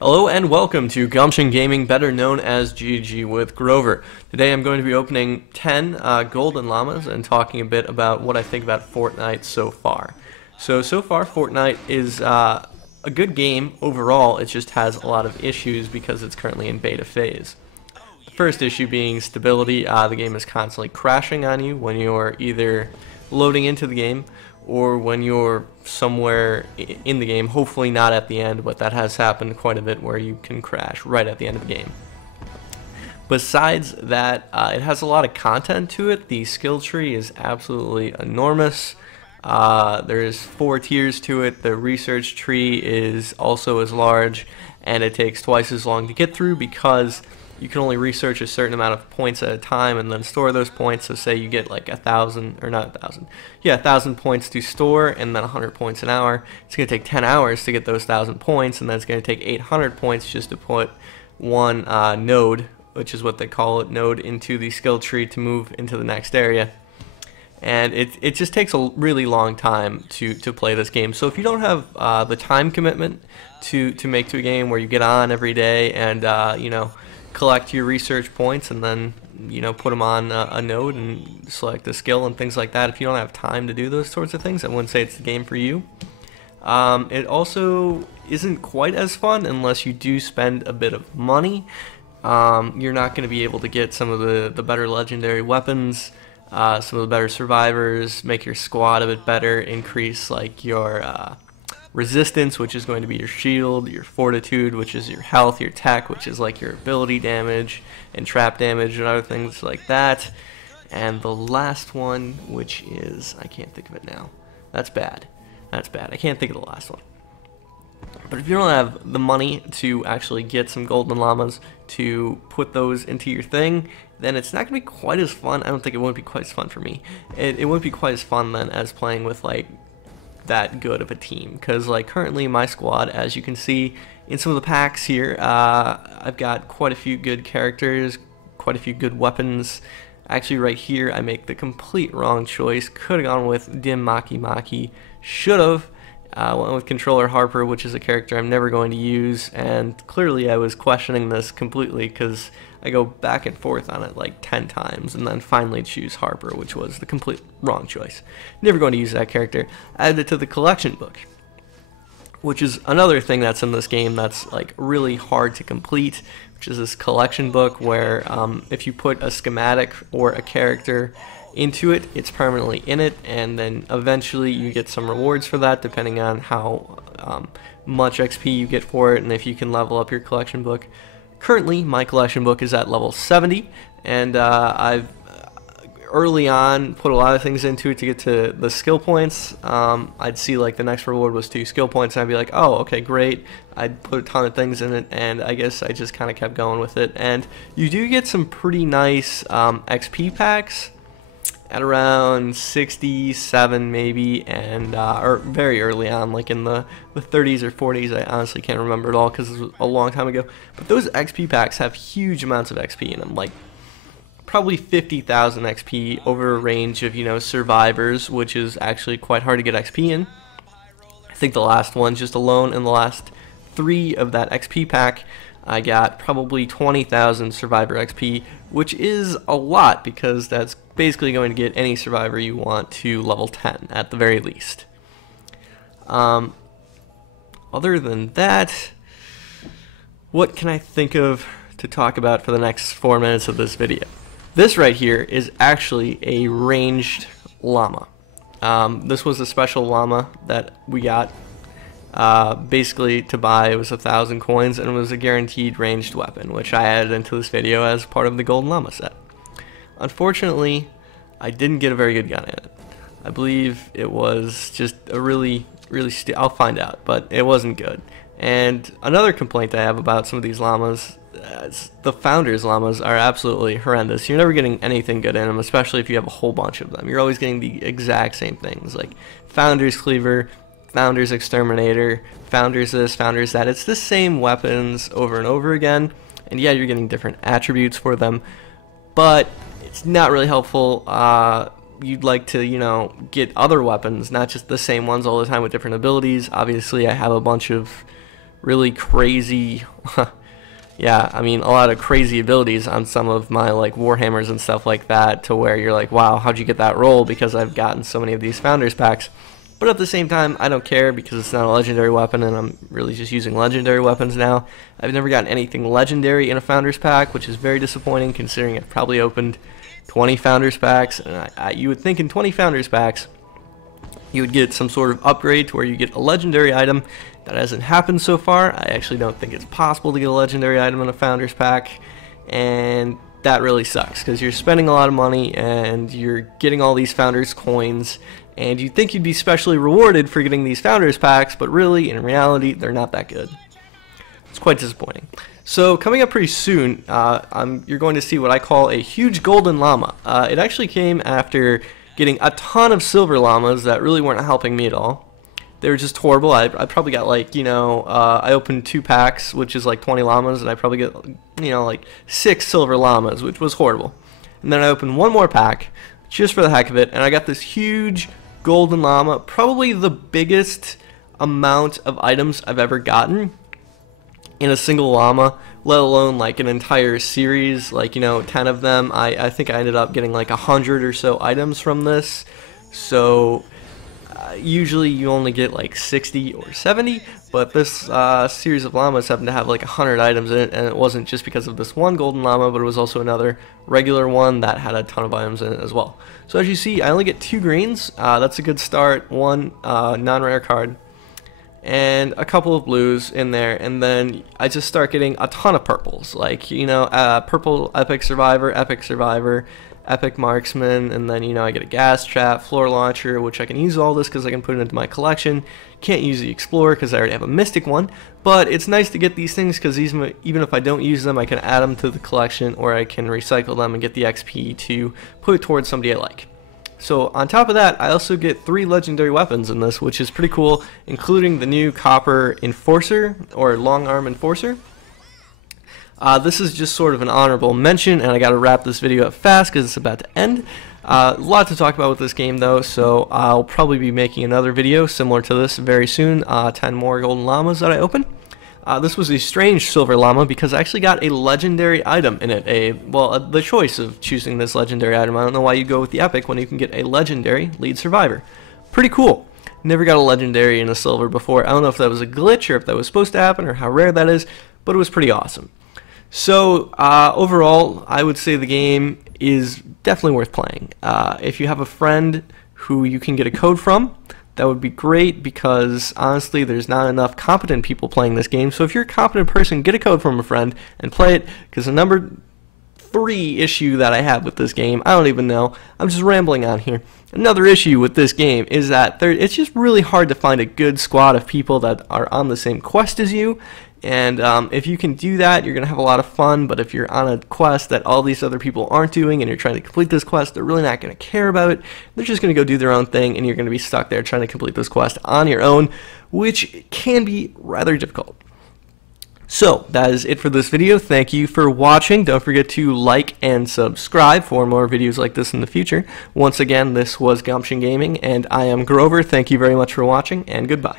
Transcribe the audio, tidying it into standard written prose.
Hello and welcome to Gumption Gaming, better known as GG with Grover. Today I'm going to be opening 10 Golden Llamas and talking a bit about what I think about Fortnite so far. So far Fortnite is a good game overall. It just has a lot of issues because it's currently in beta phase. The first issue being stability. The game is constantly crashing on you when you're either loading into the game or when you're somewhere in the game, hopefully not at the end, but that has happened quite a bit where you can crash right at the end of the game. Besides that, it has a lot of content to it. The skill tree is absolutely enormous. There's 4 tiers to it. The research tree is also as large, and it takes twice as long to get through because you can only research a certain amount of points at a time and then store those points. So say you get like 1,000, or not 1,000, yeah, 1,000 points to store and then 100 points an hour. It's going to take 10 hours to get those 1,000 points, and then it's going to take 800 points just to put one node, which is what they call it, node, into the skill tree to move into the next area. And it just takes a really long time to play this game. So if you don't have the time commitment to make to a game where you get on every day and collect your research points and then put them on a node and select a skill and things like that, if you don't have time to do those sorts of things, I wouldn't say it's the game for you. It also isn't quite as fun unless you do spend a bit of money. You're not going to be able to get some of the better legendary weapons, some of the better survivors, make your squad a bit better, increase like your resistance, which is going to be your shield, your fortitude, which is your health, your tech, which is like your ability damage and trap damage and other things like that. And the last one, which is, I can't think of it now. That's bad. That's bad. I can't think of the last one. But if you don't have the money to actually get some Golden Llamas to put those into your thing, then it's not going to be quite as fun. I don't think it won't be quite as fun for me. It won't be quite as fun then as playing with like that good of a team, because like currently my squad, as you can see in some of the packs here, I've got quite a few good characters, quite a few good weapons. Actually right here I make the complete wrong choice. Could have gone with Dim Maki Maki, should have went with Controller Harper, which is a character I'm never going to use, and clearly I was questioning this completely because I go back and forth on it like 10 times and then finally choose Harper, which was the complete wrong choice. Never going to use that character. Added it to the collection book, which is another thing that's in this game that's like really hard to complete, which is this collection book where if you put a schematic or a character into it, it's permanently in it, and then eventually you get some rewards for that depending on how much XP you get for it and if you can level up your collection book. Currently my collection book is at level 70, and I've early on put a lot of things into it to get to the skill points. I'd see like the next reward was 2 skill points and I'd be like, oh okay, great. I'd put a ton of things in it, and I guess I just kind of kept going with it. And you do get some pretty nice XP packs at around 67 maybe, and or very early on, like in the 30s or 40s. I honestly can't remember it all because it was a long time ago. But those XP packs have huge amounts of XP in them, like probably 50,000 XP over a range of survivors, which is actually quite hard to get XP in. I think the last one, just alone in the last 3 of that XP pack, I got probably 20,000 survivor XP, which is a lot because that's basically going to get any survivor you want to level 10 at the very least. Other than that, what can I think of to talk about for the next 4 minutes of this video? This right here is actually a ranged llama. This was a special llama that we got basically to buy. It was 1,000 coins, and it was a guaranteed ranged weapon, which I added into this video as part of the Golden Llama set. Unfortunately, I didn't get a very good gun in it. I believe it was just a really I'll find out, but it wasn't good. And another complaint I have about some of these llamas, the Founders llamas are absolutely horrendous. You're never getting anything good in them, especially if you have a whole bunch of them. You're always getting the exact same things, like Founders Cleaver, Founders Exterminator, Founders this, Founders that. It's the same weapons over and over again, and yeah, you're getting different attributes for them, but it's not really helpful. You'd like to, get other weapons, not just the same ones all the time with different abilities. Obviously, I have a bunch of really crazy yeah, I mean, a lot of crazy abilities on some of my like Warhammers and stuff like that, to where you're like, wow, how'd you get that roll? Because I've gotten so many of these Founders packs. But at the same time, I don't care because it's not a legendary weapon, and I'm really just using legendary weapons now. I've never gotten anything legendary in a Founders pack, which is very disappointing considering I've probably opened 20 Founders packs. And you would think in 20 Founders packs, you would get some sort of upgrade to where you get a legendary item. That hasn't happened so far. I actually don't think it's possible to get a legendary item in a Founders pack, and that really sucks because you're spending a lot of money and you're getting all these Founders coins, and you'd think you'd be specially rewarded for getting these Founders packs, but really, in reality, they're not that good. It's quite disappointing. So coming up pretty soon, you're going to see what I call a huge Golden Llama. It actually came after getting a ton of Silver Llamas that really weren't helping me at all. They were just horrible. I probably got like, I opened 2 packs, which is like 20 llamas, and I probably get, like 6 Silver Llamas, which was horrible. And then I opened 1 more pack, just for the heck of it, and I got this huge Golden Llama, probably the biggest amount of items I've ever gotten in a single llama, let alone like an entire series, like 10 of them. I think I ended up getting like 100 or so items from this. So usually you only get like 60 or 70, but this series of llamas happened to have like 100 items in it, and it wasn't just because of this one Golden Llama, but it was also another regular one that had a ton of items in it as well. So as you see, I only get 2 greens. That's a good start. 1 non-rare card and a couple of blues in there, and then I just start getting a ton of purples, like purple epic survivor, epic marksman, and then I get a gas trap, floor launcher, which I can use all this because I can put it into my collection. Can't use the explorer because I already have a mystic one, but it's nice to get these things because even if I don't use them, I can add them to the collection, or I can recycle them and get the XP to put towards somebody I like. So on top of that, I also get 3 legendary weapons in this, which is pretty cool, including the new copper enforcer, or long arm enforcer. This is just sort of an honorable mention, and I gotta wrap this video up fast because it's about to end. A lot to talk about with this game though, so I'll probably be making another video similar to this very soon. 10 more Golden Llamas that I open. This was a strange Silver Llama because I actually got a legendary item in it. The choice of choosing this legendary item. I don't know why you go with the epic when you can get a legendary lead survivor. Pretty cool. Never got a legendary in a silver before. I don't know if that was a glitch or if that was supposed to happen or how rare that is, but it was pretty awesome. So overall, I would say the game is definitely worth playing. If you have a friend who you can get a code from, that would be great, because honestly there's not enough competent people playing this game. So if you're a competent person, get a code from a friend and play it, because the number 3 issue that I have with this game, I don't even know, I'm just rambling on here. Another issue with this game is that it's just really hard to find a good squad of people that are on the same quest as you. And if you can do that, you're going to have a lot of fun. But if you're on a quest that all these other people aren't doing and you're trying to complete this quest, they're really not going to care about it. They're just going to go do their own thing, and you're going to be stuck there trying to complete this quest on your own, which can be rather difficult. So that is it for this video. Thank you for watching. Don't forget to like and subscribe for more videos like this in the future. Once again, this was Gumption Gaming, and I am Grover. Thank you very much for watching, and goodbye.